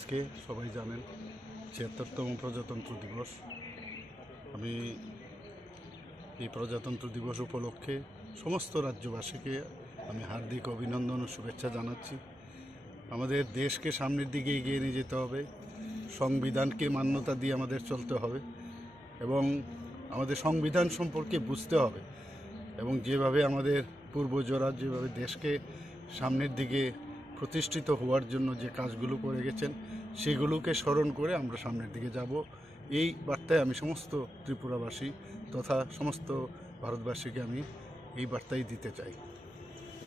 আজকে সবাই জানেন ৭৬তম প্রজাতন্ত্র দিবস। আমি এই প্রজাতন্ত্র দিবস উপলক্ষে সমস্ত রাজ্যবাসীকে আমি হার্দিক অভিনন্দন ও শুভেচ্ছা জানাচ্ছি। আমাদের দেশকে সামনের দিকে এগিয়ে নিয়ে যেতে হবে, সংবিধানকে মান্যতা দিয়ে আমাদের চলতে হবে এবং আমাদের সংবিধান সম্পর্কে বুঝতে হবে এবং যেভাবে আমাদের পূর্বজরা যেভাবে দেশকে সামনের দিকে প্রতিষ্ঠিত হওয়ার জন্য যে কাজগুলো করে গেছেন সেগুলোকে স্মরণ করে আমরা সামনের দিকে যাব। এই বার্তায় আমি সমস্ত ত্রিপুরাবাসী তথা সমস্ত ভারতবাসীকে আমি এই বার্তাই দিতে চাই।